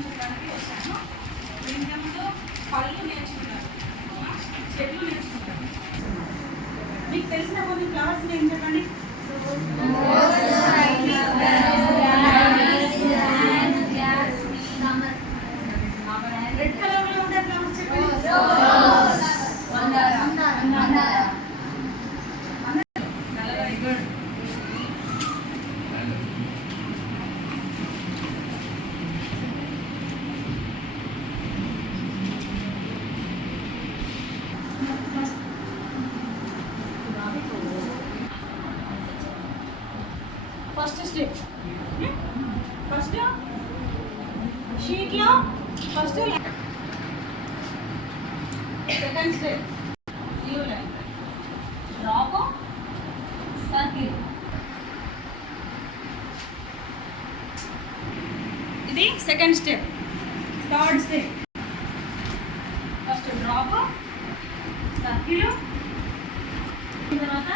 నేర్చుకోవడానికి వచ్చాను లింగంలో పళ్ళు నేర్చుకున్నాను చెట్లు నేర్చుకుంటాను మీకు తెలిసిన కొన్ని ఫ్లవర్స్ నేను చెప్పండి? First step. ఫస్ట్? షీట్లో first second step. Leave line. Drop circle. ఇది second step. Third step. First drop circle. తర్వాత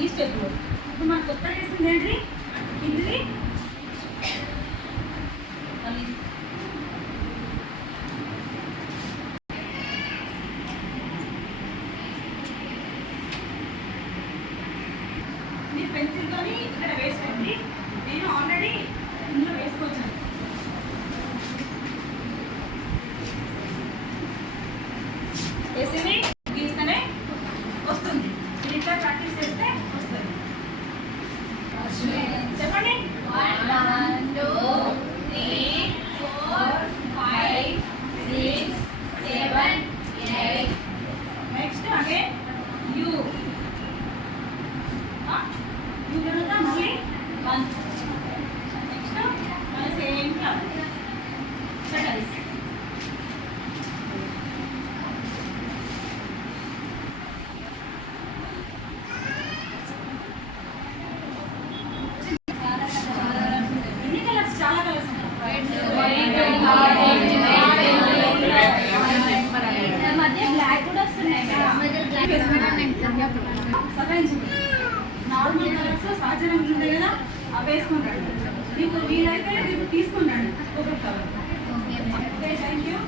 ఈ స్టెప్ ఇప్పుడు మనం కొత్త చేసింది ఏంటి? ఇది మీరు పెన్సిల్తోని ఇక్కడ వేసుకోండి. నేను ఆల్రెడీ ఇందులో వేసుకొచ్చాను నార్మల్ కలర్స్ సహజ కలర్స్ ఉంటాయి కదా అవి వేసుకుంటాడు. మీకు వీలైతే మీకు తీసుకున్నాడు ఒక కలర్ ఓకే థ్యాంక్ యూ.